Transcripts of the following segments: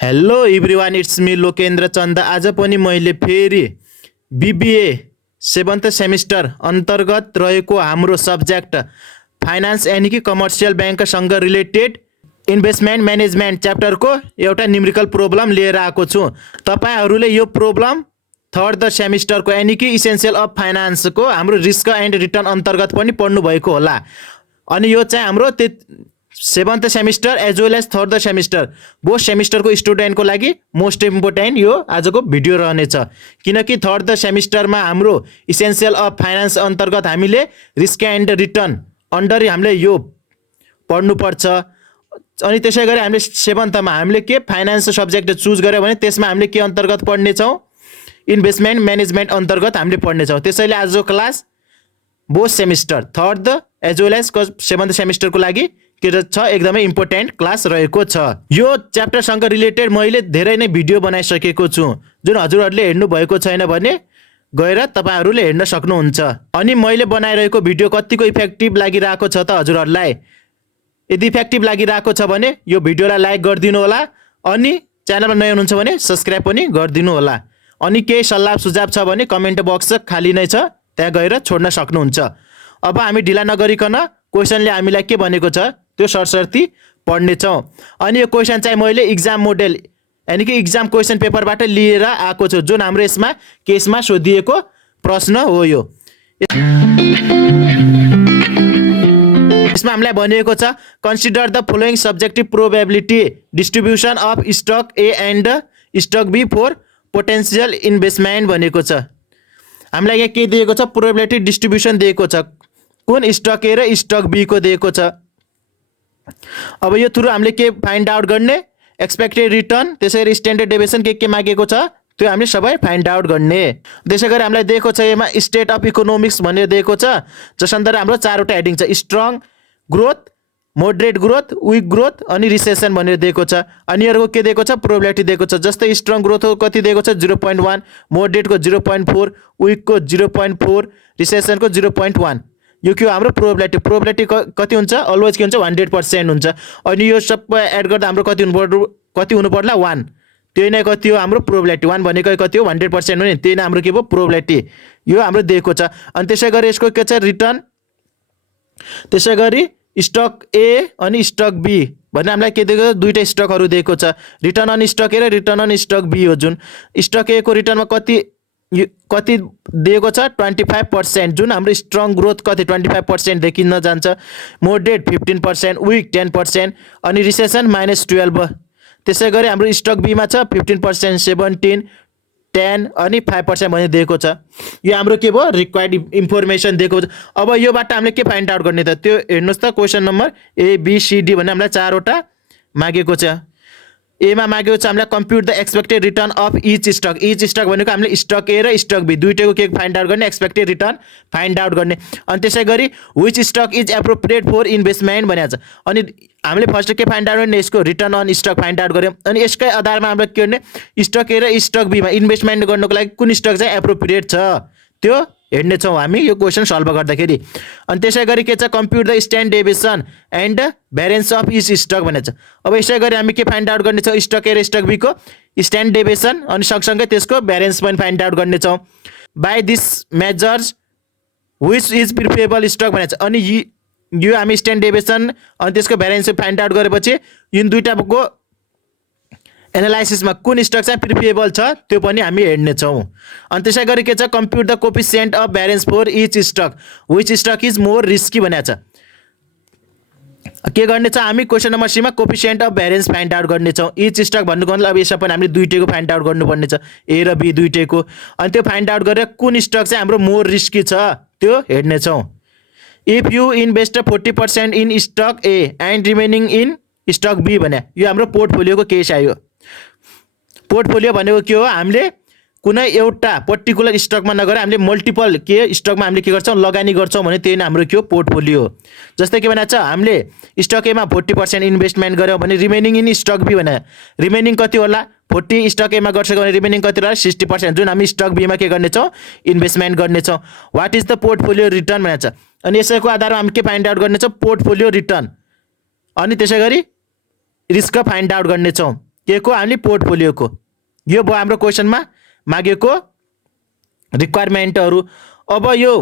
Hello everyone, it's me Lokendra Chand. आज पनि मैले फेरि बीबीए 7th सेमिस्टर अन्तर्गत रहेको हाम्रो सब्जेक्ट फाइनान्स यानि कि कमर्सियल ब्याङ्कसँग रिलेटेड इन्भेस्टमेन्ट म्यानेजमेन्ट च्याप्टरको एउटा न्युमेरिकल प्रब्लम लिएर आएको छु। तपाईहरूले यो प्रब्लम थर्ड सेमिस्टरको यानि कि इसेन्सियल अफ फाइनान्सको हाम्रो रिस्क एन्ड रिटर्न अन्तर्गत पनि पढ्नु भएको होला। अनि यो चाहिँ हाम्रो 7th semester as well as third semester both सेमिस्टरको स्टुडेन्टको लागि मोस्ट इम्पोर्टेन्ट यो आजको भिडियो रहनेछ, किनकि थर्ड सेमिस्टरमा हाम्रो इसेन्सियल अफ फाइनान्स अन्तर्गत हामीले रिस्क एन्ड रिटर्न अन्डर हामीले यो पढ्नुपर्छ। अनि त्यसै गरी हामीले 7thमा हामीले के फाइनान्स सब्जेक्ट चुज गर्यो भने त्यसमा हामीले के अन्तर्गत पढ्नेछौँ, इन्भेस्टमेन्ट म्यानेजमेन्ट अन्तर्गत हामीले पढ्नेछौँ। त्यसैले आजको class both semester third as well as 7th सेमिस्टरको लागि के छ, एकदमै इम्पोर्टेन्ट क्लास रहेको छ। यो च्याप्टरसँग रिलेटेड मैले धेरै नै भिडियो बनाइसकेको छु, जुन हजुरहरूले हेर्नु भएको छैन भने गएर तपाईहरूले हेर्न सक्नुहुन्छ। अनि मैले बनाइरहेको भिडियो कतिको इफेक्टिभ लागिरहेको छ त हजुरहरूलाई? यदि इफेक्टिभ लागिरहेको छ भने यो भिडियोलाई लाइक गरिदिनु होला, अनि च्यानलमा नयाँ हुनुहुन्छ भने सब्सक्राइब पनि गरिदिनु होला। अनि केही सल्लाह सुझाव छ भने कमेन्ट बक्स खाली नै छ, त्यहाँ गएर छोड्न सक्नुहुन्छ। अब हामी ढिला नगरिकन क्वेसनले हामीलाई के भनेको छ त्यो सरसर्ती पढ्नेछौँ। अनि यो क्वेसन चाहिँ मैले इक्जाम मोडेल यानि कि इक्जाम क्वेसन पेपरबाट लिएर आएको छु, जुन हाम्रो यसमा केसमा सोधिएको प्रश्न हो। यो यसमा हामीलाई भनिएको छ consider the following subjective probability distribution of stock A and stock B for potential investment भनेको छ। हामीलाई यहाँ के दिएको छ, प्रोबेबिलिटी डिस्ट्रिब्युसन दिएको छ, कुन स्टक ए र स्टक बी को दिएको छ। अब यो थ्रु हामीले के फाइन्ड आउट गर्ने, एक्सपेक्टेड रिटर्न, त्यसै स्ट्यान्डर्ड डेभिएसन के मागेको छ त्यो हामीले सबै फाइन्ड आउट गर्ने। त्यसै गरी हामीलाई दिएको छ यसमा स्टेट अफ इकोनोमिक्स भनेर दिएको छ, जस अन्तर्गत हाम्रो 4वटा हेडिङ छ, strong growth, moderate growth, weak growth अनि रिसेसन भनेर दिएको छ। अनि यिनीहरूको के दिएको छ, प्रोबेबिलिटी दिएको छ। जस्तै स्ट्रङ ग्रोथको कति दिएको छ 0.1, मोडरेटको 0.4, विकको 0.4, रिसेसनको 0.1। यो के हो, हाम्रो प्रोबेबिलिटी। प्रोबेबिलिटी कति हुन्छ, अलवेज के हुन्छ 100% हुन्छ। अनि यो सबै एड गर्दा हाम्रो कति हुनु पर्ला 1। त्यही नै कति हो हाम्रो प्रोबेबिलिटी, 1 भनेको कति हो 100% हो नि, त्यही नै हाम्रो के भयो प्रोबेबिलिटी, यो हाम्रो दिएको छ। अनि त्यसै गरी यसको के छ रिटर्न, त्यसै गरी स्टक ए अनि स्टक बी भन्ने हामीलाई के दिएको छ, दुईटा स्टकहरू दिएको छ, रिटर्न अन स्टक ए र रिटर्न अन स्टक बी हो। जुन स्टक ए को रिटर्नमा कति दिएको छ 25%, जुन हाम्रो स्ट्रङ ग्रोथ कति 25% देखिन जान्छ, मोडरेट 15%, विक 10% अनि रिसेसन -12। त्यसै गरी हाम्रो स्टक बीमा छ 15%, 17, 10 अनि 5% भन्ने दिएको छ। यो हाम्रो के भयो, रिक्वायर्ड इन्फर्मेसन दिएको छ। अब योबाट हामीले के फाइन्ड आउट गर्ने त, त्यो हेर्नुहोस् त, question number A B C D भन्ने हामीलाई 4वटा मागेको छ। एमा मागेको छ हामीलाई compute the expected return of each stock. Each stock भनेको हामीले स्टक ए र स्टक बी दुईटैको के फाइन्ड आउट गर्ने, एक्सपेक्टेड रिटर्न फाइन्ड आउट गर्ने। अनि त्यसै गरी which stock is appropriate for investment भनेको छ। अनि हामीले फर्स्ट के फाइन्ड आउट गर्ने, यसको return on stock find out गऱ्यौँ। अनि यसकै आधारमा हामीले के गर्ने, स्टक ए र स्टक बीमा इन्भेस्टमेन्ट गर्नको लागि कुन स्टक चाहिँ एप्रोप्रिएट छ त्यो हेर्नेछौँ हामी यो क्वेसन सल्भ गर्दाखेरि। अनि त्यसै गरी के छ, compute the standard deviation and variance of each stock भनेको छ। अब यसै गरी हामी के फाइन्ड आउट गर्नेछौँ, स्टक ए र स्टक बीको स्ट्यान्ड डेभिएसन अनि सँगसँगै त्यसको भ्यारिएन्स पनि फाइन्ड आउट गर्नेछौँ। By this measures which is preferable stock भनेको छ। अनि यो हामी स्ट्यान्ड डेभिएसन अनि त्यसको भ्यारिएन्स फाइन्ड आउट गरेपछि यिन दुईटाको एनालाइसिसमा कुन स्टक चाहिँ प्रिफरेबल छ त्यो पनि हामी हेर्नेछौँ। अनि त्यसै गरी के छ, compute the coefficient of variance for each stock which stock is more risky भनेको छ। के गर्ने छ, हामी क्वेसन नम्बर सीमा coefficient of variance find out गर्नेछौँ। इच स्टक भन्नुको मतलब अब यसमा पनि हामीले दुईटैको फाइन्ड आउट गर्नुपर्ने छ, ए र बी दुईटैको। अनि त्यो फाइन्ड आउट गरेर कुन स्टक चाहिँ हाम्रो मोर रिस्की छ त्यो हेर्नेछौँ। If you invest 40% in stock A and remaining in stock B भने यो हाम्रो पोर्टफोलियोको केस आयो। पोर्टफोलियो भनेको के हो, हामीले कुनै एउटा पर्टिकुलर स्टकमा नगएर हामीले मल्टिपल के स्टकमा हामीले के गर्छौँ, लगानी गर्छौँ भने त्यही नै हाम्रो के हो पोर्टफोलियो। जस्तै के भनेको छ, हामीले स्टक एमा 40% इन्भेस्टमेन्ट गऱ्यौँ भने रिमेनिङ इन स्टक बी भने रिमेनिङ कति होला, 40 स्टक एमा गर्छ भने रिमेनिङ कति होला 60%, जुन हामी स्टक बीमा के गर्नेछौँ इन्भेस्टमेन्ट गर्नेछौँ। What is the portfolio return भनेको छ। अनि यसैको आधारमा हामी के फाइन्ड आउट गर्नेछौँ, पोर्टफोलियो रिटर्न। अनि त्यसै गरी रिस्क फाइन्ड आउट गर्नेछौँ। के को हामीले पोर्टफोलियोको। यो भयो हाम्रो क्वेसनमा मागेको रिक्वायरमेन्टहरू। अब यो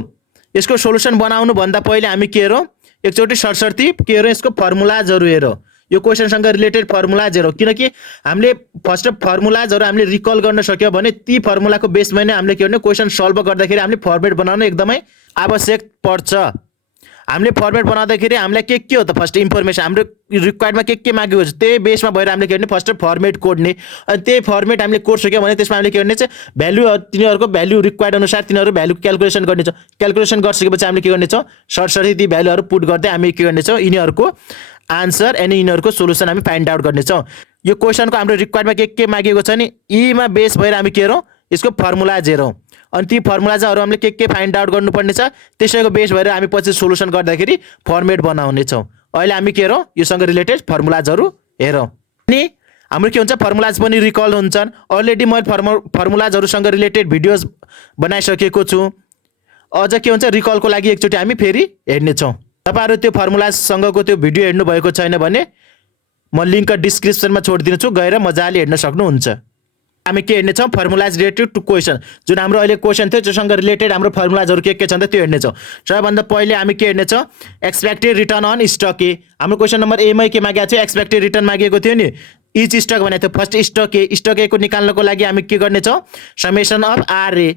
यसको सोल्युसन बनाउनु भन्दा पहिले हामी के हेरौँ, एकचोटि सरसर्ती के हेरौँ, यसको फर्मुलाजहरू हेरौँ, यो क्वेसनसँग रिलेटेड फर्मुलाज हेरौँ। किनकि हामीले फर्स्ट फर्मुलाजहरू हामीले रिकल गर्न सक्यो भने ती फर्मुलाको बेसमा नै हामीले के गर्ने, क्वेसन सल्भ गर्दाखेरि हामीले फर्मेट बनाउन एकदमै आवश्यक पर्छ। हामीले फर्मेट बनाउँदाखेरि हामीलाई के हो त, फर्स्ट इन्फर्मेसन हाम्रो रिक्वायर्डमा के मागेको छ त्यही बेसमा भएर हामीले के गर्ने, फर्स्ट फर्मेट कोड्ने। अनि त्यही फर्मेट हामीले कोड्सक्यो भने त्यसमा हामीले के गर्ने चाहिँ भ्याल्यु, तिनीहरूको भ्याल्यु रिक्वायर्ड अनुसार तिनीहरू भ्याल्यु क्यालकुलेसन गर्नेछौँ। क्यालकुलेसन गरिसकेपछि हामीले के गर्नेछौँ, सरसरी ती भ्याल्युहरू पुट गर्दै हामी के गर्नेछौँ, यिनीहरूको आन्सर अनि यिनीहरूको सोल्युसन हामी फाइन्ड आउट गर्नेछौँ। यो क्वेसनको हाम्रो रिक्वायर्डमा के मागेको छ नि, यीमा बेस भएर हामी के हेरौँ, यसको फर्मुलाज हेरौँ। अनि ती फर्मुलाजहरू हामीले के फाइन्ड आउट गर्नुपर्ने छ, त्यसैको बेस भएर हामी पछि सोल्युसन गर्दाखेरि फर्मेट बनाउनेछौँ। अहिले हामी के हेरौँ, योसँग रिलेटेड फर्मुलाजहरू हेरौँ। अनि हाम्रो के हुन्छ, फर्मुलाज पनि रिकल हुन्छन्। अलरेडी मैले फर्मुलाजहरूसँग रिलेटेड भिडियोज बनाइसकेको छु। अझ के हुन्छ, रिकलको लागि एकचोटि हामी फेरि हेर्नेछौँ। तपाईँहरू त्यो फर्मुलासँगको त्यो भिडियो हेर्नु भएको छैन भने म लिङ्क डिस्क्रिप्सनमा छोडिदिन्छु, गएर मजाले हेर्न सक्नुहुन्छ। हामी के हेर्नेछौँ, फर्मुलाज रिलेटेड टु क्वेसन। जुन हाम्रो अहिले क्वेसन थियो त्योसँग रिलेटेड हाम्रो फर्मुलाजहरू के छन् त त्यो हेर्नेछौँ। सबैभन्दा पहिले हामी के हेर्नेछौँ, एक्सपेक्टेड रिटर्न अन स्टक ए। हाम्रो क्वेसन नम्बर एमै के मागेको थियो, एक्सपेक्टेड रिटर्न मागेको थियो नि, इच स्टक भनेको थियो। फर्स्ट स्टक ए को निकाल्नको लागि हामी के गर्नेछौँ, summation of R A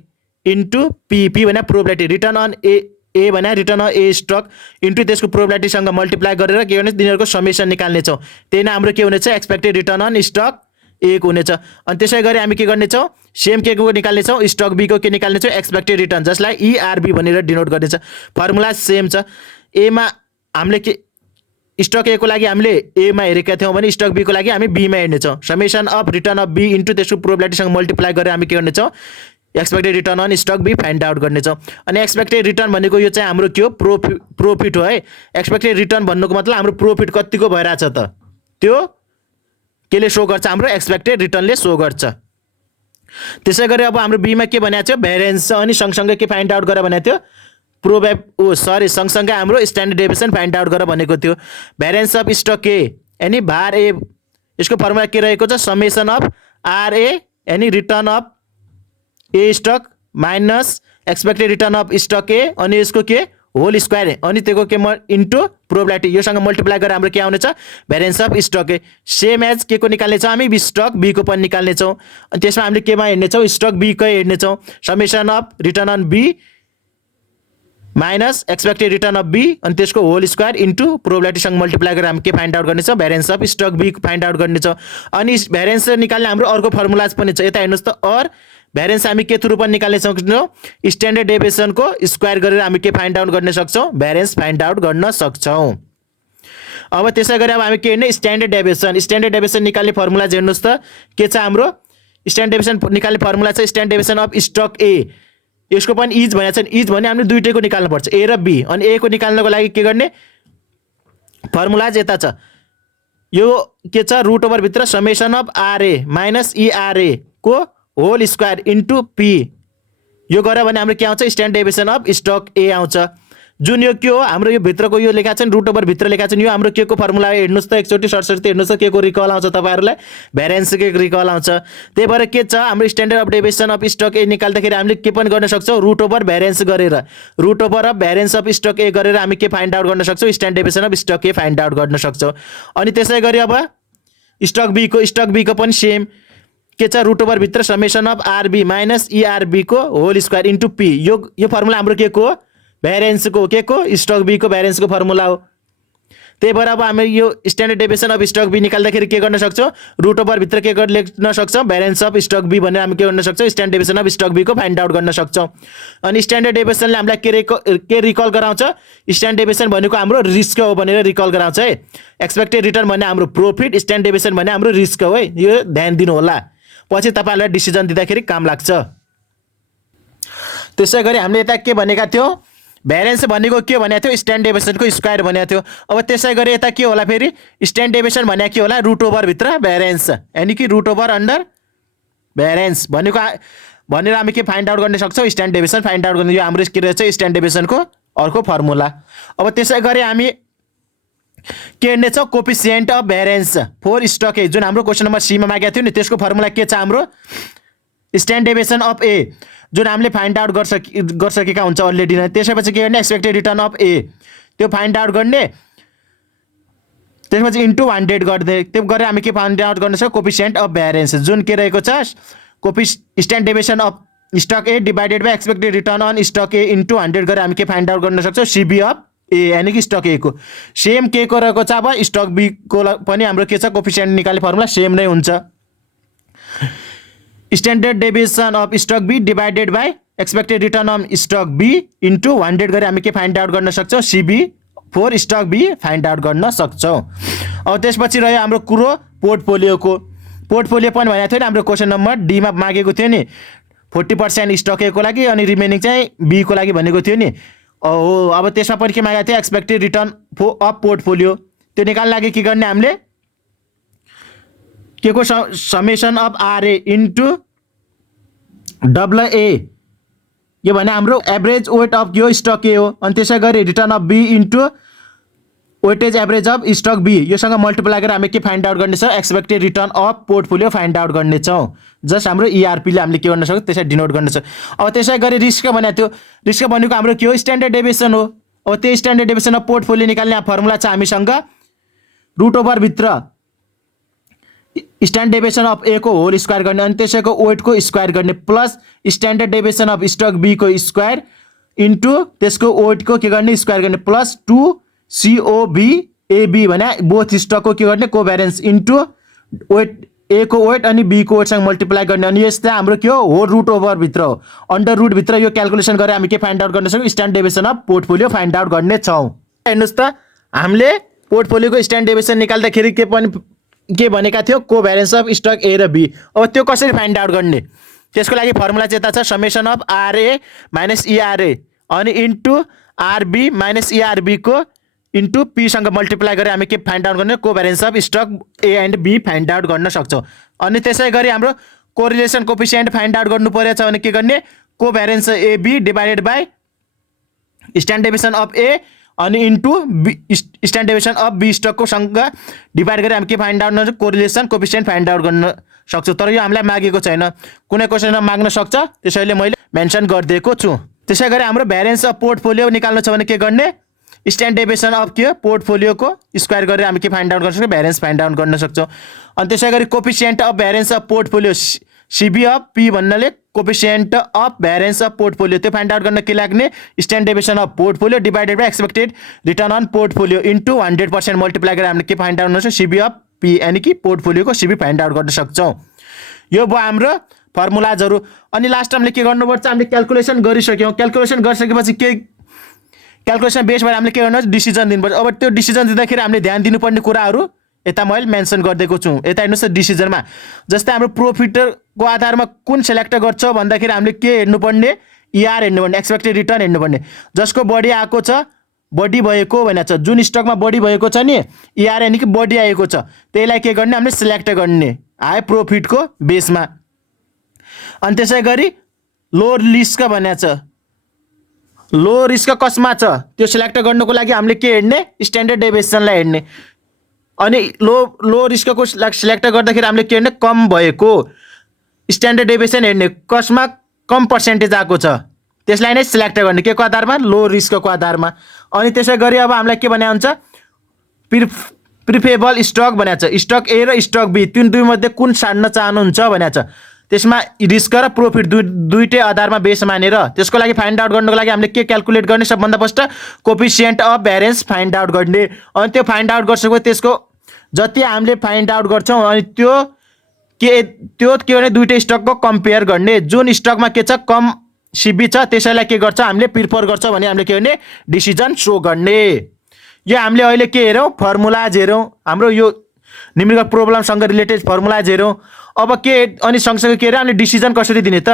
into P भने प्रोबेबिलिटी, रिटर्न अन ए भने return on A stock into त्यसको प्रोबेबिलिटीसँग मल्टिप्लाई गरेर के गर्ने, तिनीहरूको समेसन निकाल्नेछौँ। त्यही नै हाम्रो के हुनेछ, expected return on stock A को हुनेछ। अनि त्यसै गरी हामी के गर्नेछौँ, सेम के को निकाल्नेछौँ, स्टक बी को के निकाल्नेछौँ, एक्सपेक्टेड रिटर्न, जसलाई इआरबी भनेर डिनोट गर्नेछ। फर्मुला सेम छ। एमा हामीले के स्टक ए को लागि हामीले एमा हेरेका थियौँ भने स्टक बी को लागि हामी बीमा हेर्नेछौँ। Summation of return of B into त्यसको प्रोबेबिलिटीसँग मल्टिप्लाई गरेर हामी के गर्नेछौँ, expected return on stock B find out गर्नेछौँ। अनि एक्सपेक्टेड रिटर्न भनेको यो चाहिँ हाम्रो के हो, प्रोफिट हो है। एक्सपेक्टेड रिटर्न भन्नुको मतलब हाम्रो प्रोफिट कतिको भइरहेछ त, त्यो केले सो गर्छ, हाम्रो एक्सपेक्टेड रिटर्नले सो गर्छ। त्यसै गरी अब हाम्रो बीमा के भनेको थियो, भ्यारिएन्स। अनि सँगसँगै के फाइन्ड आउट गरेर भनेको थियो, सँगसँगै हाम्रो स्ट्यान्डर्ड डेभिएसन फाइन्ड आउट गरेर भनेको थियो। भ्यारिएन्स अफ स्टक ए यानी भार ए, यसको फर्मुला के रहेको छ, समेसन अफ आरए यानी return of A stock minus expected return of stock A अनि यसको के होल स्क्वायर अनि त्यसको के इन्टु प्रोबेबिलिटी, योसँग मल्टिप्लाई गरेर हाम्रो के आउनेछ, variance of stock A. Same as के को निकाल्नेछौँ हामी, स्टक बी को पनि निकाल्नेछौँ। अनि त्यसमा हामीले केमा हेर्नेछौँ, स्टक बी कै हेर्नेछौँ। Summation of return on B minus expected return of B अनि त्यसको होल स्क्वायर इन्टु प्रोबेबिलिटीसँग मल्टिप्लाई गरेर हामी के फाइन्ड आउट गर्नेछौँ, variance of stock B find out गर्नेछौँ। अनि भ्यारिएन्स निकाल्ने हाम्रो अर्को फर्मुलाज पनि छ, यता हेर्नुहोस् त। और भ्यारिएन्स हामी के थ्रु पनि निकाल्न सक्छौँ, स्ट्यान्डर्ड डेभिएसनको स्क्वायर गरेर हामी के फाइन्ड आउट गर्न सक्छौँ, भ्यारिएन्स फाइन्ड आउट गर्न सक्छौँ। अब त्यसै गरी अब हामी के हेर्ने, स्ट्यान्डर्ड डेभिएसन। स्ट्यान्डर्ड डेभिएसन निकाल्ने फर्मुला हेर्नुहोस् त, के छ हाम्रो स्ट्यान्डर्ड डेभिएसन निकाल्ने फर्मुला छ, स्ट्यान्डर्ड डेभिएसन अफ स्टक ए। यसको पनि इज भनेको छ, इज भने हामीले दुईटैको निकाल्नुपर्छ, ए र बी। अनि ए को निकाल्नको लागि के गर्ने, फर्मुलाज यता छ, यो के छ, रुट ओभर भित्र समेसन अफ आरए माइनस इआरए को होल स्क्वायर इन्टु पी। यो गऱ्यो भने हाम्रो के आउँछ, स्ट्यान्डर्ड डेभिएसन अफ स्टक ए आउँछ। जुन यो के हो, हाम्रो यो भित्रको यो लेखा छ नि, रुट ओभर भित्र लेखा छ नि, यो हाम्रो के को फर्मुला हेर्नुहोस् त, एकचोटि सरसर्ती हेर्नुहोस् त, के को रिकल आउँछ तपाईँहरूलाई, भ्यारिएन्स के रिकल आउँछ। त्यही भएर के छ, हाम्रो standard of deviation of stock A निकाल्दाखेरि हामीले के पनि गर्न सक्छौँ, रुट ओभर भ्यारिएन्स गरेर, root over of variance of stock A गरेर हामी के फाइन्ड आउट गर्न सक्छौँ, standard deviation of stock A find out गर्न सक्छौँ। अनि त्यसै गरी अब स्टक बी को पनि सेम के छ, रुट ओभर भित्र समेसन अफ आरबी माइनस इआरबी को होल स्क्वायर इन्टु पी। यो फर्मुला हाम्रो के को, भ्यारिएन्सको, के को, स्टक बी को भ्यारिएन्सको फर्मुला हो। त्यही भएर अब हामी यो standard deviation of stock B निकाल्दाखेरि के गर्न सक्छौँ, रुट ओभर भित्र के लेख्न सक्छौँ, भ्यारिएन्स अफ स्टक बी भनेर हामी के गर्न सक्छौँ, standard deviation of stock B को फाइन्ड आउट गर्न सक्छौँ। अनि स्ट्यान्डर्ड डेभिएसनले हामीलाई के रिकल गराउँछ, स्ट्यान्डर्ड डेभिएसन भनेको हाम्रो रिस्क हो भनेर रिकल गराउँछ है। एक्सपेक्टेड रिटर्न भने हाम्रो प्रोफिट, स्ट्यान्डर्ड डेभिएसन भने हाम्रो रिस्क हो है, यो ध्यान दिनु होला, पछि तपाईँहरूलाई डिसिजन दिँदाखेरि काम लाग्छ। त्यसै गरी हामीले यता के भनेका थियौँ, भ्यारिएन्स भनेको के भनेको थियो, स्ट्यान्डर्ड डेभिएसनको स्क्वायर भनेको थियो। अब त्यसै गरी यता के होला फेरि, स्ट्यान्डर्ड डेभिएसन भनेको के होला, रुट ओभर भित्र भ्यारिएन्स यानि कि रुट ओभर अन्डर भ्यारिएन्स भनेको भनेर हामी के फाइन्ड आउट गर्न सक्छौँ, स्ट्यान्डर्ड डेभिएसन फाइन्ड आउट गर्ने। यो हाम्रो के रहेछ, स्ट्यान्डर्ड डेभिएसनको अर्को फर्मुला। अब त्यसै गरी हामी के हेर्ने छ coefficient of variance for stock ए, जुन हाम्रो क्वेसन नम्बर सीमा मागेको थियो नि त्यसको फर्मुला के छ हाम्रो स्ट्यान्डर्ड डेभिएसन अफ ए, जुन हामीले फाइन्ड आउट गरिसकेका हुन्छ अलरेडी नै। त्यसपछि के गर्ने एक्सपेक्टेड रिटर्न अफ ए, त्यो फाइन्ड आउट गर्ने, त्यसपछि इन्टु 100 गर्दै त्यो गरेर हामी के फाइन्ड आउट गर्न सक्छौँ कोफिसिएन्ट अफ भ्यारिएन्स, जुन के रहेको छ standard deviation of stock A divided by expected return on stock A into 100 गरेर हामी के फाइन्ड आउट गर्न सक्छौँ सिबी अफ ए, यानि कि स्टक ए को। सेम के को रहेको छ, अब स्टक बी को पनि हाम्रो के छ कोफिसिएन्ट निकाल्ने फर्मुला सेम नै हुन्छ। Standard deviation of stock B divided by expected return on stock B into 100 गरेर हामी के फाइन्ड आउट गर्न सक्छौँ CV for stock B find out गर्न सक्छौँ। अब त्यसपछि रह्यो हाम्रो कुरो पोर्टफोलियोको। पोर्टफोलियो पनि भनेको थियो नि हाम्रो क्वेसन नम्बर डीमा मागेको थियो नि 40% स्टक ए को लागि अनि रिमेनिङ चाहिँ बी को लागि भनेको थियो नि हो। अब त्यसमा पनि के मागेको थियो एक्सपेक्टेड रिटर्न अफ पोर्टफोलियो, त्यो निकाल्न लागि के गर्ने हामीले के को summation of R A into W A, यो भने हाम्रो एभरेज वेट अफ यो स्टक ए हो, अनि त्यसै गरी return of B into weightage average of stock B, योसँग मल्टिप्लाई गरेर हामी के फाइन्ड आउट गर्नेछौँ expected return of portfolio find out गर्नेछौँ। जस्ट हाम्रो इआरपीले हामीले के गर्न सक्छौँ त्यसरी डिनोट गर्नेछौँ। अब त्यसै गरी रिस्क भनेको थियो, रिस्क भनेको हाम्रो के हो स्ट्यान्डर्ड डेभिएसन हो। अब त्यो स्ट्यान्डर्ड डेभिएसन अफ पोर्टफोलियो निकाल्ने फर्मुला छ हामीसँग रुट ओभरभित्र स्ट्यान्डर्ड डेभिएसन अफ ए को होल स्क्वायर गर्ने अनि त्यसैको वेटको स्क्वायर गर्ने plus standard deviation of stock B को स्क्वायर इन्टु त्यसको वेटको के गर्ने स्क्वायर गर्ने प्लस 2 COB AB भने बोथ स्टकको के गर्ने कोभ्यारेन्स इन्टु वेट ए को वेट अनि बी को वेटसँग मल्टिप्लाई गर्ने अनि यस्तै हाम्रो के हो होल रुट ओभरभित्र हो अन्डर रुटभित्र यो क्यालकुलेसन गरेर हामी के फाइन्ड आउट गर्न सक्छौँ standard deviation of portfolio find out गर्नेछौँ। हेर्नुहोस् त हामीले पोर्टफोलियोको स्ट्यान्डर्ड डेभिएसन निकाल्दाखेरि के भनेका थियो कोभ्यारेन्स अफ स्टक ए र बी। अब त्यो कसरी फाइन्ड आउट गर्ने त्यसको लागि फर्मुला चाहिँ यता छ समेसन अफ आरए माइनस इआरए अनि इन्टु आरबी माइनस इआरबी को इन्टु पीसँग मल्टिप्लाई गरेर हामी के फाइन्ड आउट गर्ने covariance of stock A and B find out गर्न सक्छौँ। अनि त्यसै गरी हाम्रो कोरिलेसन कोफिसिएन्ट फाइन्ड आउट गर्नु परेछ भने के गर्ने covariance AB divided by standard deviation of A अनि into standard deviation of B स्टकको सँग डिभाइड गरेर हामी के फाइन्ड आउट गर्न कोरिलेसन कोफिसिएन्ट फाइन्ड आउट गर्न सक्छौँ। तर यो हामीलाई मागेको छैन, कुनै क्वेसनमा माग्न सक्छ त्यसैले मैले मेन्सन गरिदिएको छु। त्यसै गरी हाम्रो भ्यारिएन्स अफ पोर्टफोलियो निकाल्नु छ भने के गर्ने स्ट्यान्डर्ड डेभिएसन अफ के पोर्टफोलियोको स्क्वायर गरेर हामी के फाइन्ड आउट गर्न सक्छौँ भ्यारिएन्स फाइन्ड आउट गर्न सक्छौँ। अनि त्यसै गरी coefficient of variance of portfolio CV of P भन्नाले coefficient of variance of portfolio त्यो फाइन्ड आउट गर्न के लाग्ने standard deviation of portfolio divided by expected return on portfolio into 100% multiply गरेर हामीले के फाइन्ड आउट गर्न सक्छौँ सिबी अफ पी यानि कि पोर्टफोलियोको सिबी फाइन्ड आउट गर्न सक्छौँ। यो भयो हाम्रो फर्मुलाजहरू। अनि लास्ट हामीले के गर्नुपर्छ हामीले क्यालकुलेसन गरिसक्यौँ। क्यालकुलेसन गरिसकेपछि के क्यालकुलेसन बेस भएर हामीले के गर्नु डिसिजन दिनुपर्छ। अब त्यो डिसिजन दिँदाखेरि हामीले ध्यान दिनुपर्ने कुराहरू यता मैले मेन्सन गरिदिएको छु। यता हेर्नुहोस् त डिसिजनमा जस्तै हाम्रो प्रोफिटको आधारमा कुन सेलेक्ट गर्छ भन्दाखेरि हामीले के हेर्नुपर्ने इआर हेर्नुपर्ने एक्सपेक्टेड रिटर्न हेर्नुपर्ने जसको बढी आएको छ बढी भएको भनेको छ जुन स्टकमा बढी भएको छ नि इआर यानि कि बढी आएको छ त्यसलाई के गर्ने हामीले सिलेक्ट गर्ने आयो प्रोफिटको बेसमा। अनि त्यसै गरी लो रिस्क भनेको छ लो रिस्क कसमा छ त्यो सिलेक्ट गर्नुको लागि हामीले के हेर्ने स्ट्यान्डर्ड डेभिएसनलाई हेर्ने अनि लो रिस्कको सिलेक्ट गर्दाखेरि हामीले के हेर्ने कम भएको स्ट्यान्डर्ड डेभिएसन हेर्ने कसमा कम पर्सेन्टेज आएको छ त्यसलाई नै सिलेक्ट गर्ने के को आधारमा लो रिस्कको आधारमा। अनि त्यसै गरी अब हामीलाई के भनेको हुन्छ प्रिफरेबल स्टक भनेको छ स्टक ए र स्टक बी तीन दुई मध्ये कुन छाड्न चाहनुहुन्छ भनेको छ त्यसमा रिस्क र प्रोफिट दुईटै आधारमा बेस मानेर त्यसको लागि फाइन्ड आउट गर्नको लागि हामीले के क्यालकुलेट गर्ने सबभन्दा first coefficient of variance find out गर्ने। अनि त्यो फाइन्ड आउट गरिसकेपछि त्यसको जति हामीले फाइन्ड आउट गर्छौँ अनि त्यो के भने दुईटै स्टकको कम्पेयर गर्ने जुन स्टकमा के छ कम सिबी छ त्यसैलाई के गर्छ हामीले प्रिफर गर्छ भने हामीले के गर्ने डिसिजन सो गर्ने। यो हामीले अहिले के हेरौँ फर्मुलाज हेरौँ हाम्रो यो न्युमेरिकल प्रोब्लमसँग रिलेटेड फर्मुलाज हेरौँ। अब के अनि सँगसँगै के अरे हामीले डिसिजन कसरी दिने त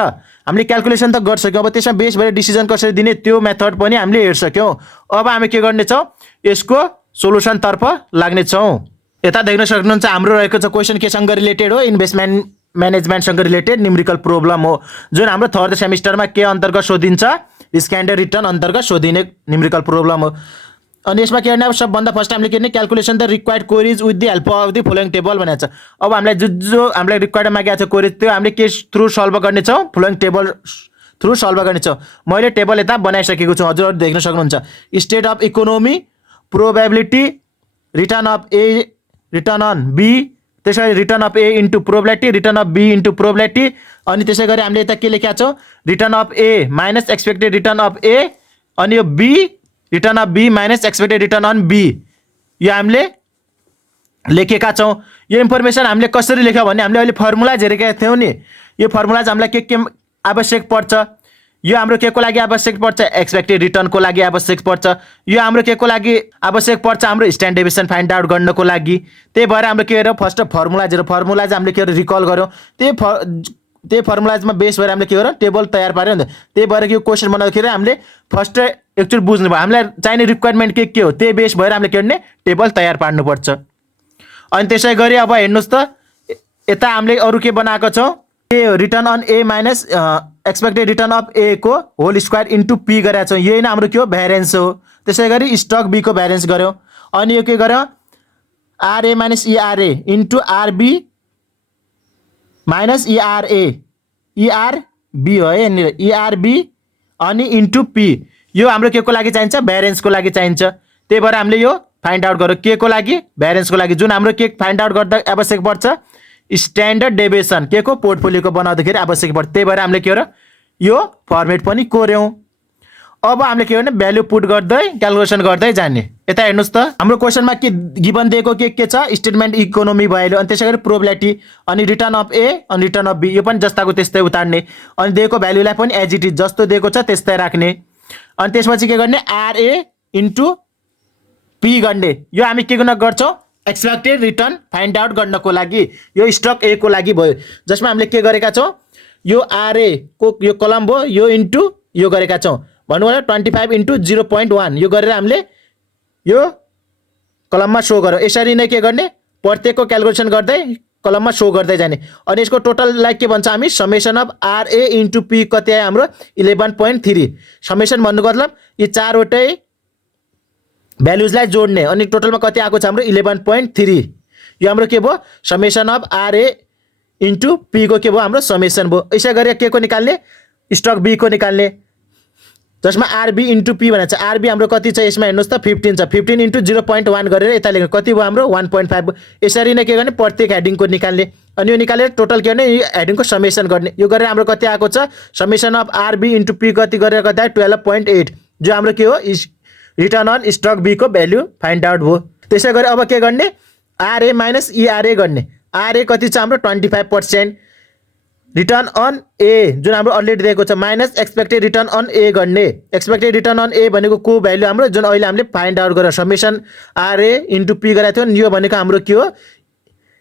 हामीले क्यालकुलेसन त गरिसक्यौँ अब त्यसमा बेस भएर डिसिजन कसरी दिने त्यो मेथड पनि हामीले हेरिसक्यौँ। अब हामी के गर्नेछौँ यसको सोलुसनतर्फ लाग्नेछौँ। यता देख्न सक्नुहुन्छ हाम्रो रहेको छ क्वेसन केसँग रिलेटेड हो इन्भेस्टमेन्ट म्यानेजमेन्टसँग रिलेटेड न्युमेरिकल प्रोब्लम हो जुन हाम्रो थर्ड सेमिस्टरमा के अन्तर्गत सोधिन्छ रिस्क एन्ड रिटर्न अन्तर्गत सोधिने न्युमेरिकल प्रोब्लम हो। अनि यसमा के गर्ने अब सबभन्दा फर्स्ट हामीले के गर्ने calculation the required queries with the help of the following table भनेको छ। अब हामीलाई जो हामीलाई रिक्वायर्ड मागेको छ क्वेरी त्यो हामीले के थ्रु सल्भ गर्नेछौँ फलोइङ टेबल थ्रु सल्भ गर्नेछौँ। मैले टेबल यता बनाइसकेको छु, हजुरहरू देख्न सक्नुहुन्छ। State of economy, probability, return of A, return on B, त्यसै गरी return of A into probability, return of B into probability, अनि त्यसै गरी हामीले यता के लेखेका छौँ return of A minus expected return of A, अनि यो B return of B minus expected return on B, यो हामीले लेखेका छौँ। यो इन्फर्मेसन हामीले कसरी लेख्यौँ भने हामीले अहिले फर्मुलाज हेरेका थियौँ नि, यो फर्मुलाज हामीलाई के आवश्यक पर्छ, यो हाम्रो के को लागि आवश्यक पर्छ एक्सपेक्टेड रिटर्नको लागि आवश्यक पर्छ, यो हाम्रो के को लागि आवश्यक पर्छ हाम्रो स्ट्यान्डर्ड डेभिएसन फाइन्ड आउट गर्नको लागि। त्यही भएर हाम्रो के गर्यौँ फर्स्ट फर्मुलाज हामीले के रिकल गऱ्यौँ, त्यही फर्मुलाजमा बेस भएर हामीले के गर्यौँ टेबल तयार पार्यौँ नि त। त्यही भएर यो क्वेसन बनाउँदाखेरि हामीले फर्स्ट एक्चुअली बुझ्नु भयो हामीलाई चाहिने रिक्वायरमेन्ट के हो, त्यही बेस भएर हामीले के गर्ने टेबल तयार पार्नुपर्छ। अनि त्यसै गरी अब हेर्नुहोस् त यता हामीले अरू के बनाएको छौँ, A return on A minus expected return of A को होल स्क्वायर इन्टु पी गरेका छौँ। यही नै हाम्रो के हो भ्यारेन्स हो। त्यसै गरी स्टक बी को भ्यारेन्स गऱ्यौँ। अनि यो के गऱ्यौँ R A minus E R A into R B minus E R A, E R B हो है यहाँनिर, इआरबी अनि इन्टु पी, यो हाम्रो के को लागि चाहिन्छ भ्यारेन्सको लागि चाहिन्छ। त्यही भएर हामीले यो फाइन्ड आउट गऱ्यौँ के को लागि भ्यारेन्सको लागि, जुन हाम्रो के फाइन्ड आउट गर्दा आवश्यक पर्छ स्ट्यान्डर्ड डेभिएसन के को पोर्टफोलियोको बनाउँदाखेरि आवश्यक पर्छ। त्यही भएर हामीले के गर्यौँ यो फर्मेट पनि कोर्यौँ। अब हामीले के गर्ने भ्यालु पुट गर्दै क्यालकुलेसन गर्दै जाने। यता हेर्नुहोस् त हाम्रो क्वेसनमा के गिभन दिएको के छ स्टेटमेन्ट इकोनोमी भइहाल्यो, अनि त्यसै गरी प्रोबेबिलिटी, अनि रिटर्न अफ ए अनि रिटर्न अफ बी, यो पनि जस्ताको त्यस्तै उतार्ने, अनि दिएको भ्यालुलाई पनि एज इट इज जस्तो दिएको छ त्यस्तै राख्ने। अनि त्यसपछि के गर्ने आरए इन्टु पी गर्ने, यो हामी के गर्छौँ एक्सपेक्टेड रिटर्न फाइन्ड आउट गर्नको लागि, यो स्टक ए को लागि भयो, जसमा हामीले के गरेका छौँ यो आरए को यो कलम भयो यो इन्टु यो गरेका छौँ, भन्नु भने 25 इन्टु 0.1 यो गरेर हामीले यो कलममा सो गरौँ। यसरी नै के गर्ने प्रत्येकको क्यालकुलेसन गर्दै कलममा सो गर्दै जाने। अनि यसको टोटललाई के भन्छ हामी summation of R A into P कति आयो हाम्रो 11.3। समेसन भन्नुको मतलब यी चारवटै भ्यालुजलाई जोड्ने, अनि टोटलमा कति आएको छ हाम्रो 11.3। यो हाम्रो के भयो summation of R A into P को के भयो हाम्रो समेसन भयो। यसै गरी के को निकाल्ने स्टक बी को निकाल्ने, जसमा आरबी इन्टु पी भनेको छ। आरबी हाम्रो कति छ यसमा हेर्नुहोस् त 15 छ, 15 इन्टु 0.1 गरेर यता लेख्नु कति भयो हाम्रो 1.5। यसरी नै के गर्ने प्रत्येक हेडिङको निकाल्ने, अनि यो निकालेर टोटल के गर्ने यो हेडिङको समेसन गर्ने। यो गरेर हाम्रो कति आएको छ summation of R B into P कति गरेर कति आयो 12.8, जो हाम्रो के हो रिटर्न अन स्टक बी को भ्याल्यु फाइन्ड आउट भयो। त्यसै गरी अब के गर्ने आरए माइनस इआरए गर्ने। आरए कति छ हाम्रो 25%, रिटर्न अन ए जुन हाम्रो अलरेडी दिएको छ माइनस एक्सपेक्टेड रिटर्न अन ए गर्ने। एक्सपेक्टेड रिटर्न अन ए भनेको को भ्याल्यु हाम्रो जुन अहिले हामीले फाइन्ड आउट गरेर समेसन आरए इन्टु पी गरेको थियौँ, यो भनेको हाम्रो के हो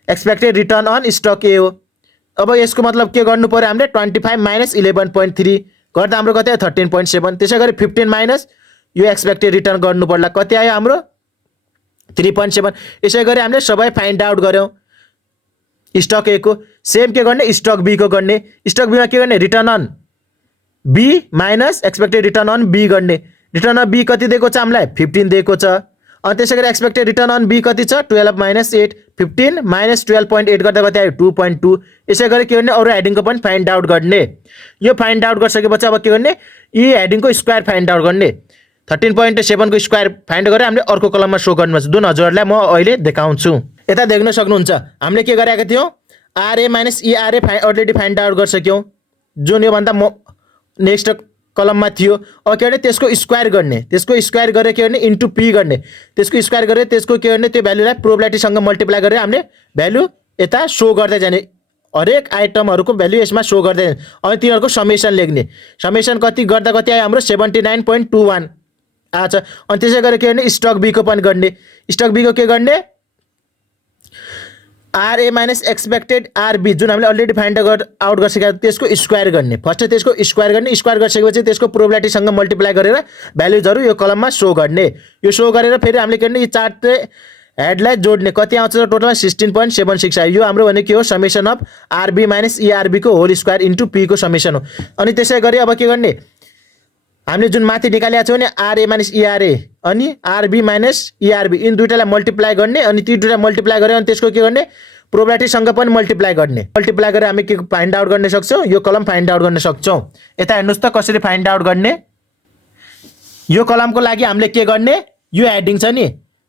expected return on stock A हो। अब यसको मतलब के गर्नु पर्यो हामीले 25 माइनस 11.3 गर्दा हाम्रो कति आयो 13.7। त्यसै गरी 15 माइनस यो एक्सपेक्टेड रिटर्न गर्नु पर्ला कति आयो हाम्रो 3.7। यसै गरी हामीले सबै फाइन्ड आउट गऱ्यौँ स्टक ए को। सेम के गर्ने स्टक बी को गर्ने। स्टक बीमा के गर्ने return on B minus expected return on B गर्ने। रिटर्न अन बी कति दिएको छ हामीलाई 15 दिएको छ। अनि त्यसै गरी एक्सपेक्टेड रिटर्न अन बी कति छ 12 माइनस 8, 15 माइनस 12.8 गर्दा कति आयो 2.2। यसै गरी के गर्ने अरू हेडिङको पनि फाइन्ड आउट गर्ने। यो फाइन्ड आउट गरिसकेपछि अब के गर्ने यी हेडिङको स्क्वायर फाइन्ड आउट गर्ने। 13.7 को स्क्वायर फाइन्ड गरेर हामीले अर्को कलममा सो गर्नुपर्छ, जुन हजुरहरूलाई म अहिले देखाउँछु। यता देख्न सक्नुहुन्छ हामीले के गरेका थियौँ R A minus E R A already find out गरिसक्यौँ, जुन योभन्दा नेक्स्ट कलममा थियो। अब के गर्ने त्यसको स्क्वायर गर्ने, त्यसको स्क्वायर गरेर के गर्ने इन्टु पी गर्ने। त्यसको स्क्वायर गरेर त्यसको के गर्ने त्यो भ्यालुलाई प्रोबेबिलिटीसँग मल्टिप्लाई गरेर हामीले भ्यालु यता सो गर्दै जाने, हरेक आइटमहरूको भ्यालु यसमा सो गर्दै जाने। अनि तिनीहरूको समेसन लेख्ने। समेसन कति गर्दा कति आयो हाम्रो 79.21 आछ। अनि त्यसै गरी के गर्ने स्टक बी को पनि गर्ने। स्टक बी को के गर्ने आरए माइनस एक्सपेक्टेड आरबी जुन हामीले अलरेडी फाइन्ड आउट गरिसकेका त्यसको स्क्वायर गर्ने। फर्स्ट त्यसको स्क्वायर गर्ने, स्क्वायर गरिसकेपछि त्यसको प्रोबेबिलिटीसँग मल्टिप्लाई गरेर भ्यालुजहरू यो कलममा सो गर्ने। यो सो गरेर फेरि हामीले के गर्ने यी चारवटै हेडलाई जोड्ने। कति आउँछ टोटलमा 16.76 आयो। यो हाम्रो भनेको के हो समेसन अफ आरबी माइनस इआरबी को होल स्क्वायर इन्टु पी को समेसन हो। अनि त्यसै गरी अब के गर्ने हामीले जुन माथि निकालेका छौँ नि आरए माइनस इआरए अनि आरबी माइनस इआरबी यिन दुईटालाई मल्टिप्लाई गर्ने अनि ती दुईटा मल्टिप्लाई गरेर अनि त्यसको के गर्ने प्रोबेबिलिटीसँग पनि मल्टिप्लाई गरेर हामी के फाइन्ड आउट गर्न सक्छौँ यो कलम फाइन्ड आउट गर्न सक्छौँ। यता हेर्नुहोस् त कसरी फाइन्ड आउट गर्ने। यो कलमको लागि हामीले के गर्ने यो एडिङ छ नि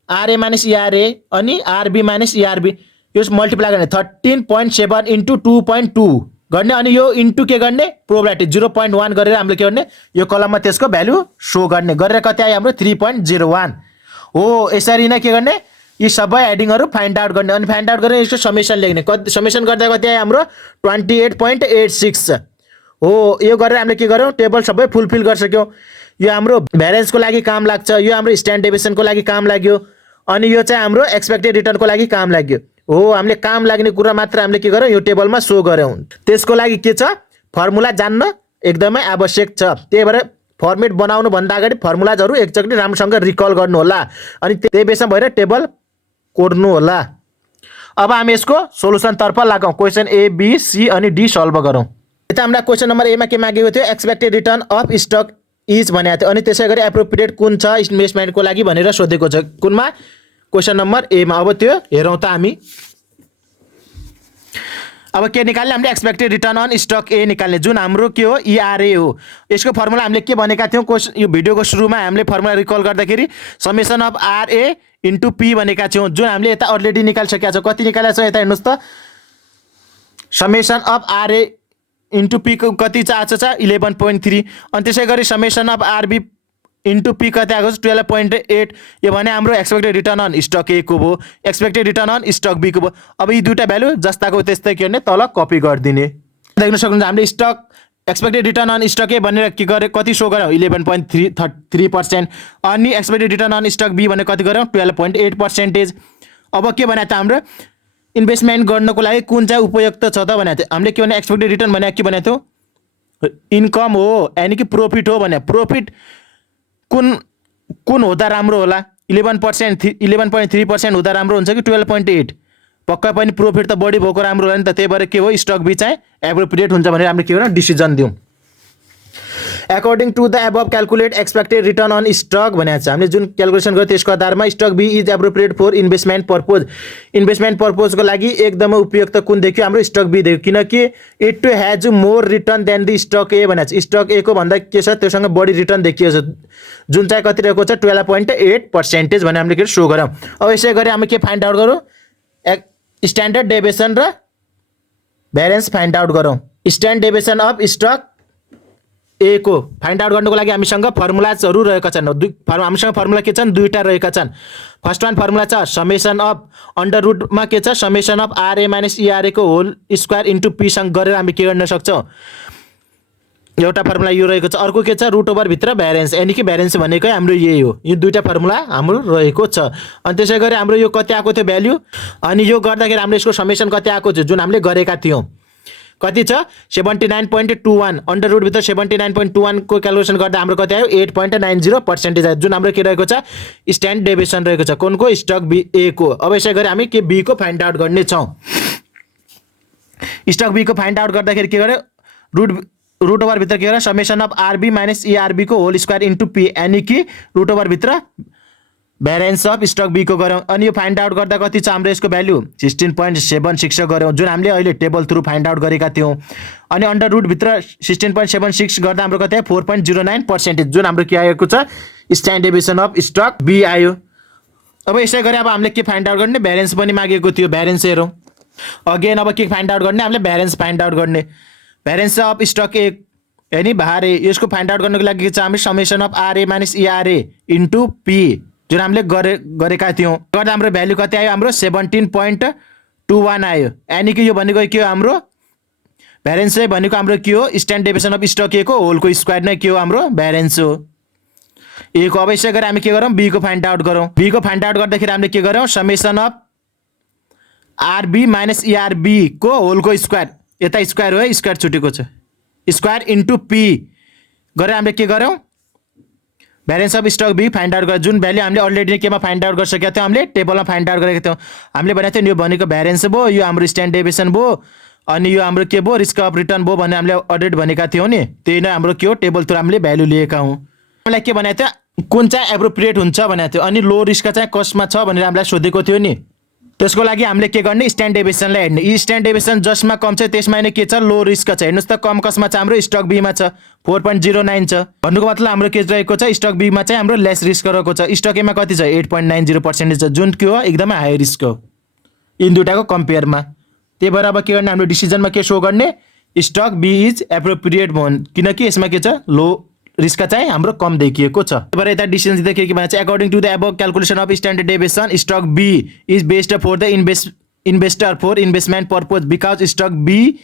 आरए माइनस इआरए अनि आरबी माइनस इआरबी यो मल्टिप्लाई गर्ने 13.7 इन्टु 2.2 गर्ने अनि यो इन्टु के गर्ने प्रोबेबिलिटी 0.1 गरेर हामीले के गर्ने यो कलममा त्यसको भ्यालु सो गर्ने गरेर कति आयो हाम्रो 3.01 हो। यसरी नै के गर्ने यी सबै एडिङहरू फाइन्ड आउट गर्ने अनि फाइन्ड आउट गरेर यसको समेसन लेख्ने समेसन गर्दा कति आयो हाम्रो 28.86 हो। यो गरेर हामीले के गर्यौँ टेबल सबै फुलफिल गरिसक्यौँ। यो हाम्रो भ्यारेन्सको लागि काम लाग्छ, यो हाम्रो स्ट्यान्डर्ड डेभिएसनको लागि काम लाग्यो अनि यो चाहिँ हाम्रो एक्सपेक्टेड रिटर्नको लागि काम लाग्यो हो। हामीले काम लाग्ने कुरा मात्र हामीले के गर्यौँ यो टेबलमा सो गर्यौँ। त्यसको लागि के छ फर्मुला जान्न एकदमै आवश्यक छ। त्यही भएर फर्मेट बनाउनु भन्दा अगाडि फर्मुलाजहरू एकचोटि राम्रोसँग रिकल गर्नु होला अनि त्यही बेसमा भएर टेबल कोड्नु होला। अब हामी यसको सोलुसनतर्फ लागौँ। क्वेसन ए बी सी अनि डी सल्भ गरौँ। यता हामीलाई क्वेसन नम्बर एमा के मागेको थियो expected return of stock is भनेको थियो अनि त्यसै गरी एप्रोप्रिएट कुन छ इन्भेस्टमेन्टको लागि भनेर सोधेको छ कुनमा क्वेसन नम्बर एमा। अब त्यो हेरौँ त हामी। अब के निकाल्ने हामीले एक्सपेक्टेड रिटर्न अन स्टक ए निकाल्ने जुन हाम्रो के हो इआरए हो। यसको फर्मुला हामीले के भनेका थियौँ क्वेसन यो भिडियोको सुरुमा हामीले फर्मुला रिकल गर्दाखेरि summation of R A into P भनेका थियौँ जुन हामीले यता अलरेडी निकालिसकेका छौँ। कति निकालेका छौँ यता हेर्नुहोस् त summation of R A into P कति चाहिँ आएको छ 11.3 अनि त्यसै गरी summation of R B into P कति आएको छ 12.8। यो भने हाम्रो expected return on stock A को भयो expected return on stock B को भयो। अब यी दुईटा भ्यालु जस्ताको त्यस्तै के गर्ने तल कपी गरिदिने। देख्न सक्नुहुन्छ हामीले stock expected return on stock A भनेर के गरे कति सो गऱ्यौँ 11.3% अनि expected return on stock B भनेर कति गऱ्यौँ 12.8%। अब के भने त हाम्रो इन्भेस्टमेन्ट गर्नको लागि कुन चाहिँ उपयुक्त छ त भनेको थियो हामीले के भने एक्सपेक्टेड रिटर्न भने के भनेको थियो इन्कम हो यानि कि प्रॉफिट हो भने प्रॉफिट कुन हुँदा राम्रो होला 11.3% हुँदा राम्रो हुन्छ कि 12.8 पक्का पनि प्रॉफिट त बढी भएको राम्रो होला नि त। त्यही भएर के हो स्टक बी चाहिँ एप्रोप्रिएट हुन्छ भनेर हामीले के गर्नु डिसिजन दिउँ। According to the above calculate expected return on stock भनेको छ। हामीले जुन क्याल्कुलेसन गर्यो त्यसको आधारमा stock B is appropriate for investment purpose investment पर्पजको लागि एकदमै उपयुक्त कुन देखियो हाम्रो स्टक बी देखियो किनकि it to has more return than the stock A भनेको छ। स्टक ए को भन्दा के छ त्योसँग बढी रिटर्न देखिएको छ जुन चाहिँ कति रहेको छ 12.8% भने हामीले के सो गरौँ। अब यसै गरी हामी के फाइन्ड आउट गरौँ स्ट्यान्डर्ड डेभिएसन र भ्यारेन्स फाइन्ड आउट गरौँ। Standard deviation of stock A को फाइन्ड आउट गर्नुको लागि हामीसँग फर्मुलाजहरू रहेका छन्। हामीसँग फर्मुला के छन् दुईटा रहेका छन्। फर्स्ट वान फर्मुला छ समेसन अफ अन्डर रुटमा के छ समेसन अफ आरए माइनस इआरए को होल स्क्वायर इन्टु पीसँग गरेर हामी के गर्न सक्छौँ एउटा फर्मुला यो रहेको छ। अर्को के छ रुट ओभर भित्र भ्यारेन्स यानि कि भ्यारेन्स भनेकै हाम्रो यही हो। यो दुईटा फर्मुला हाम्रो रहेको छ। अनि त्यसै गरी हाम्रो यो कति आएको थियो भ्याल्यु अनि यो गर्दाखेरि हाम्रो यसको समेसन कति आएको थियो जुन हामीले गरेका थियौँ कति छ 79.21 अन्डर रुट भित्र 79.21 को क्यालकुलेसन गर्दा हाम्रो कति आयो 8.90% आयो जुन हाम्रो के रहेको छ स्ट्यान्डर्ड डेभिएसन रहेको छ कुनको स्टक बी ए को। अब यसै गरी हामी के बी को फाइन्ड आउट गर्ने छौँ। स्टक बी को फाइन्ड आउट गर्दाखेरि के गर्यो रुट ओभर भित्र के गर्यो समेसन अफ आरबी माइनस इआरबी को होल स्क्वायर इन्टु पी यानि कि रुट ओभर भित्र भ्यारेन्स अफ स्टक बी को गऱ्यौँ अनि यो फाइन्ड आउट गर्दा कति छ हाम्रो यसको भ्याल्यु 16.76 गऱ्यौँ जुन हामीले अहिले टेबल थ्रु फाइन्ड आउट गरेका थियौँ। अनि अन्डर रुट भित्र 16.76 गर्दा हाम्रो कति आयो 4.09% जुन हाम्रो के आएको छ standard deviation of stock B आयो। अब यसै गरी अब हामीले के फाइन्ड आउट गर्ने भ्यारेन्स पनि मागेको थियो भ्यारेन्स हेरौँ अगेन। अब के फाइन्ड आउट गर्ने हामीले भ्यारेन्स फाइन्ड आउट गर्ने भ्यारेन्स अफ स्टक ए यानी भारे यसको फाइन्ड आउट गर्नको लागि के छ हामी summation of R A minus E R A into P जुन हामीले गरेका थियौँ गर्दा हाम्रो भ्यालु कति आयो हाम्रो 17.21 आयो यानि कि यो भनेको के हो हाम्रो भ्यारेन्स चाहिँ भनेको हाम्रो के हो standard deviation of stock A को होलको स्क्वायर नै के हो हाम्रो भ्यारेन्स हो ए को। अब यसै गरी हामी के गरौँ बी को फाइन्ड आउट गरौँ। बी को फाइन्ड आउट गर्दाखेरि हामीले के गरौँ समेसन अफ आरबी माइनस इआरबी को होलको स्क्वायर यता स्क्वायर हो है स्क्वायर छुटेको छ स्क्वायर इन्टु पी गरेर हामीले के गरौँ variance of stock B find out गऱ्यौँ जुन भ्याल्यु हामीले अलरेडी केमा फाइन्ड आउट गरिसकेका थियौँ हामीले टेबलमा फाइन्ड आउट गरेका थियौँ। हामीले भनेको थियौँ यो भनेको भ्यारेन्स भयो यो हाम्रो स्ट्यान्डर्ड डेभिएसन भयो अनि यो हाम्रो के भयो रिस्क अफ रिटर्न भयो भनेर हामीले अलरेडी भनेका थियौँ नि त्यही नै हाम्रो के हो टेबल थ्रु हामीले भ्यालु लिएका हौँ। हामीलाई के भनेको थियो कुन चाहिँ एप्रोप्रिएट हुन्छ भनेको थियो अनि लो रिस्क चाहिँ कसमा छ भनेर हामीलाई सोधेको थियो नि। त्यसको लागि हामीले के गर्ने स्ट्यान्ड डेभिएसनलाई हेर्ने। यी स्ट्यान्ड डेभिएसन जसमा कम छ त्यसमा नै के छ लो रिस्क छ। हेर्नुहोस् त कम कसमा छ हाम्रो स्टक बीमा छ 4.09 छ। भन्नुको मतलब हाम्रो के रहेको छ स्टक बीमा चाहिँ हाम्रो लेस रिस्क रहेको छ। स्टक एमा कति छ 8.90% छ जुन के हो एकदमै हाई रिस्क हो यिन दुईटाको कम्पेयरमा। त्यही भएर अब के गर्ने हाम्रो डिसिजनमा के शो गर्ने स्टक बी इज एप्रोप्रिएट भन् किनकि यसमा के छ लो रिस्क चाहिँ हाम्रो कम देखिएको छ। त्यही भएर यता डिसिजन दिँदा के भन्छ according to the above calculation of standard deviation stock B is best for the investor for investment purpose because stock B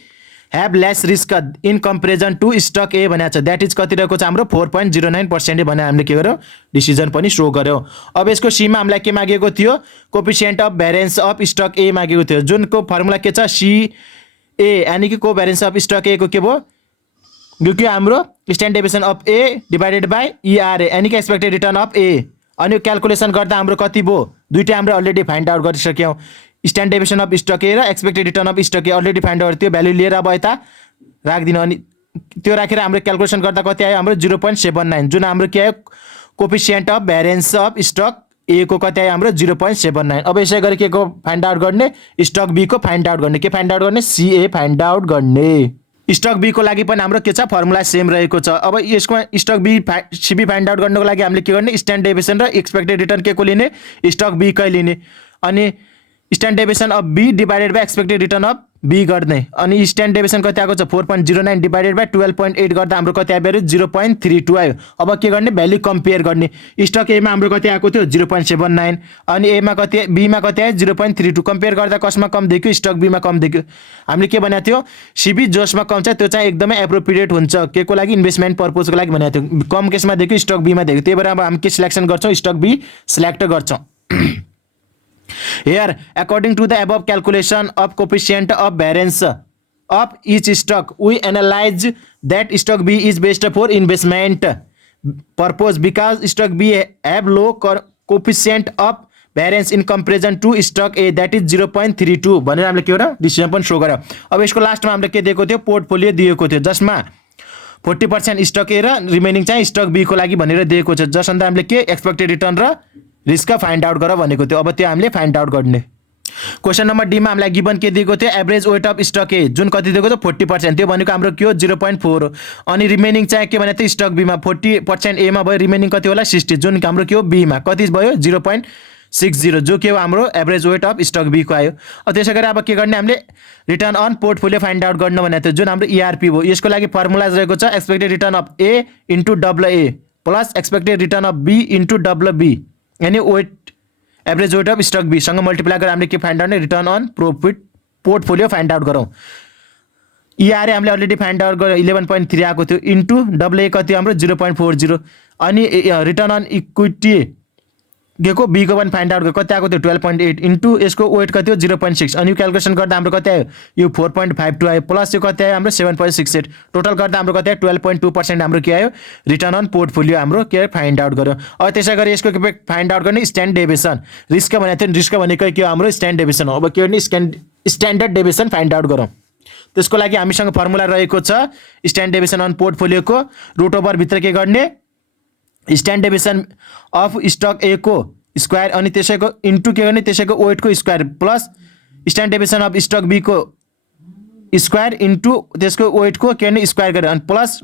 have less risk in comparison to stock A भनेको छ। द्याट इज कति रहेको छ हाम्रो 4.09% भने हामीले के गर्यो डिसिजन पनि शो गर्यो। अब यसको सीमा हामीलाई के मागेको थियो coefficient of variance of stock ए मागेको थियो जुनको फर्मुला के छ सी ए यानी कि कोभ्यारिएन्स अफ स्टक ए को के भयो यो के हाम्रो standard deviation of A divided by E R A यानी कि एक्सपेक्टेड रिटर्न अफ ए। अनि यो क्यालकुलेसन गर्दा हाम्रो कति भयो दुईटै हामीले अलरेडी फाइन्ड आउट गरिसक्यौँ। Standard deviation of stock A र expected return of stock A already find out त्यो भ्यालु लिएर अब यता राखिदिनु अनि त्यो राखेर हाम्रो क्यालकुलेसन गर्दा कति आयो हाम्रो 0.79 जुन हाम्रो के आयो coefficient of variance of stock A को कति आयो हाम्रो 0.79। अब यसै गरी के को फाइन्ड आउट गर्ने स्टक बी को फाइन्ड आउट गर्ने के फाइन्ड आउट गर्ने सीए फाइन्ड आउट गर्ने। स्टक बी को लागि पनि हाम्रो के छ फर्मुला सेम रहेको छ। अब यसको stock B C B find out गर्नको लागि हामीले के गर्ने स्ट्यान्डर्ड डेभिएसन र एक्सपेक्टेड रिटर्न के को लिने स्टक बी कै लिने अनि standard deviation of B divided by expected return of B गर्ने अनि स्ट्यान्डर्ड डेभिएसन कति आएको छ 4.09 डिवाइडेड बाई 12.8 गर्दा हाम्रो कति आयो 0.32 आयो। अब के गर्ने भ्यालु कम्पेयर गर्ने स्टक एमा हाम्रो कति आएको थियो 0.79 अनि एमा कति बीमा कति आयो 0.32 कम्पेयर गर्दा कसमा कम देखियो स्टक बीमा कम देखियो। हामीले के भनेको थियो सीबी जसमा कम छ त्यो चाहिँ एकदमै एप्रोप्रिएट हुन्छ के को लागि इन्भेस्टमेन्ट पर्पजको लागि भनेको थियो कम केसमा देखियो स्टक बीमा देखियो। त्यही भएर अब हामी के सिलेक्सन गर्छौँ स्टक बी सिलेक्ट गर्छौँ। Here, according to the above calculation of coefficient of variance of each stock, we analyze that stock B is best for investment purpose because stock B have low coefficient of variance in comparison to stock A that is 0.32 भनेर हामीले के हो र decision पनि show गर्यो। अब यसको लास्टमा हामीले के दिएको थियो पोर्टफोलियो दिएको थियो जसमा 40% स्टक ए र रिमेनिङ चाहिँ स्टक बी को लागि भनेर दिएको छ जस अन्त हामीले के एक्सपेक्टेड रिटर्न र रिस्क फाइन्ड आउट गर भनेको थियो। अब त्यो हामीले फाइन्ड आउट गर्ने। क्वेसन नम्बर डी मा हामीलाई गिवन के दिएको थियो एभरेज वेट अफ स्टक ए जुन कति दिएको छ 40% त्यो भनेको हाम्रो के हो 0.4 हो अनि रिमेनिङ चाहिँ के भनेको थियो स्टक बी मा 40% ए मा भयो रिमेनिङ कति होला 60 जुन हाम्रो के हो बी मा कति भयो 0.60 जो के हो हाम्रो average weight of stock B को आयो। त्यसै गरी अब के गर्ने हामीले return on portfolio find out गर्न भनेको थियो जुन हाम्रो इआरपी हो। यसको लागि फर्मुला रहेको छ expected return of A into W A plus expected return of B into W B यानी weight average weight of stock B सँग मल्टिप्लाई गरेर हामीले के find out return on profit portfolio find out गरौँ। E R A हामीले already find out गर्यो 11.3 आएको थियो इन्टु डब्लु ए कति हाम्रो 0.40 अनि रिटर्न अन इक्विटी के को बी को पनि फाइन्ड आउट कति आएको थियो 12.8 इन्टु यसको वेट कति हो 0.6 अनि यो क्यालकुलेसन गर्दा हाम्रो कति आयो यो 4.52 आयो प्लस यो कति आयो हाम्रो 7.68 टोटल गर्दा हाम्रो कति आयो 12.2% हाम्रो के आयो रिटर्न अन पोर्टफोलियो हाम्रो के फाइन्ड आउट गर्यो। अब त्यसै गरी यसको के फाइन्ड आउट गर्ने स्ट्यान्डर्ड डेभिएसन रिस्क भनेको थियो रिस्क भनेको के हो हाम्रो स्ट्यान्डर्ड डेभिएसन हो। अब के गर्ने स्ट्यान्डर्ड डेभिएसन फाइन्ड आउट गरौँ। त्यसको लागि हामीसँग फर्मुला रहेको छ स्ट्यान्डर्ड डेभिएसन अन पोर्टफोलियोको रुट ओभर भित्र के गर्ने standard deviation of stock A को स्क्वायर अनि त्यसैको इन्टु के गर्ने त्यसैको वेट को square plus standard deviation of stock B को स्क्वायर इन्टु त्यसको वेट को के गर्ने स्क्वायर गरेर अनि plus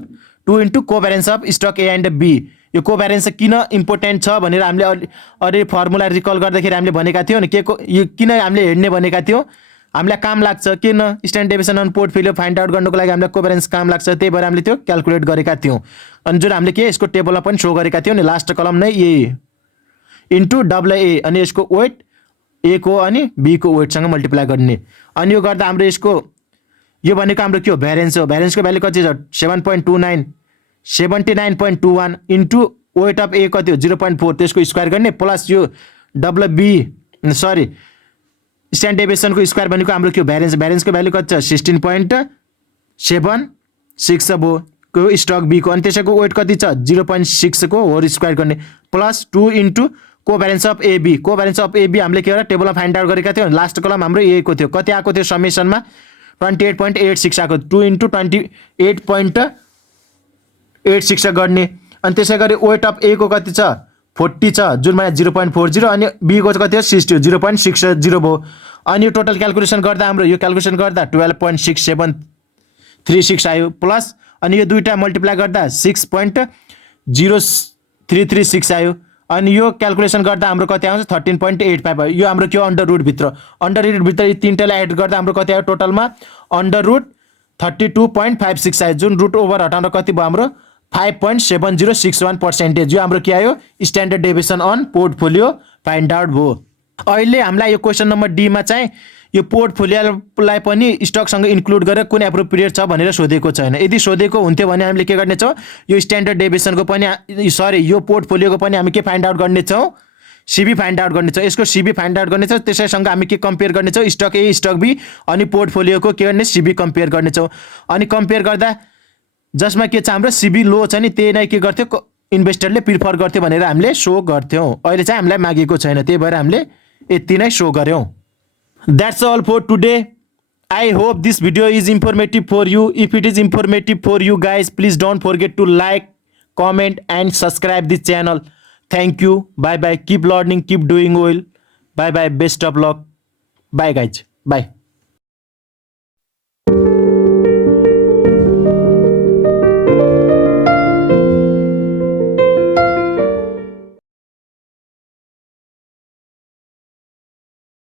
2 into covariance of stock A and B. यो कोभ्यारिएन्स किन इम्पोर्टेन्ट छ भनेर हामीले अलरेडी फर्मुला रिकल गर्दाखेरि हामीले भनेका थियौँ नि के को यो किन हामीले हेर्ने भनेका थियौँ हामीलाई काम लाग्छ किन standard deviation on portfolio find out गर्नको लागि हामीलाई कोभ्यारिएन्स काम लाग्छ त्यही भएर हामीले त्यो क्यालकुलेट गरेका थियौँ अनि जुन हामीले के यसको टेबलमा पनि शो गरेका थियौँ नि लास्ट कलम नै ए इन्टु डब्लु ए अनि यसको वेट ए को अनि बी को वेटसँग मल्टिप्लाई गर्ने अनि यो गर्दा हाम्रो यसको यो भनेको हाम्रो के हो भ्यारिएन्स हो। भ्यारिएन्सको भ्यालु कति छ 7.29 79.21 इन्टु वेट अफ ए कति हो 0.4 त्यसको स्क्वायर गर्ने प्लस यो डब्लु बी सरी स्ट्यान्डर्ड डेभिएसनको स्क्वायर भनेको हाम्रो के हो भ्यारिएन्सको भ्यालु कति छ 16.76 अब को स्टक बी को अनि त्यसको वेट कति छ 0.6 को होल स्क्वायर गर्ने plus 2 into covariance of AB covariance of AB हामीले के टेबलमा फाइन्ड आउट गरेका थियौँ लास्ट कलम हाम्रो ए को थियो कति आएको थियो समेसनमा 28.86 आएको 2 इन्टु 28.86 गर्ने अनि त्यसै गरी वेट अफ ए को कति छ 40 छ जुनमा 0.40 अनि बी को कति हो 60 0.60 भयो अनि यो टोटल क्याल्कुलेसन गर्दा हाम्रो यो क्याल्कुलेसन गर्दा 12.6736 आयो प्लस अनि यो दुईटा मल्टिप्लाई गर्दा 6.0336 आयो अनि यो क्याल्कुलेसन गर्दा हाम्रो कति आउँछ 13.85 आयो यो हाम्रो के हो अंडर रुट भित्र यी तीनटालाई एड गर्दा हाम्रो कति आयो टोटलमा अंडर रुट 32.56 आयो जुन रुट ओभर हटाउँदा कति भयो हाम्रो 5.7061% यो हाम्रो के आयो standard deviation on portfolio find out भयो अहिले हामीलाई यो क्वेशन नम्बर डी मा चाहिँ यो पोर्टफोलियोलाई पनि स्टकसँग इन्क्लुड गरेर कुन एप्रोप्रिएट छ भनेर सोधेको छैन यदि सोधेको हुन्थ्यो भने हामीले के गर्ने छौं यो स्ट्यान्डर्ड डेभिएसनको पनि सरी यो पोर्टफोलियोको पनि हामी के फाइन्ड आउट गर्ने छौं सीबी फाइन्ड आउट गर्ने छौं यसको सीबी फाइन्ड आउट गर्ने छौं त्यसैसँग हामी के कम्पेयर गर्ने छौं स्टक ए स्टक बी अनि पोर्टफोलियोको के गर्ने सीबी कम्पेयर गर्ने छौं अनि कम्पेयर गर्दा जसमा के छ हाम्रो सीबी लो छ नि त्यही नै के गर्थ्यो इन्भेस्टरले प्रिफर गर्थ्यो भनेर हामीले शो गर्थ्यौं अहिले चाहिँ हामीलाई मागेको छैन त्यही भएर हामीले यति नै शो गर्यौं That's all for today. I hope this video is informative for you. If it is informative for you guys, please don't forget to like, comment and subscribe this channel. Thank you. Bye bye. Keep learning, keep doing well. Bye bye. Best of luck. Bye guys. Bye.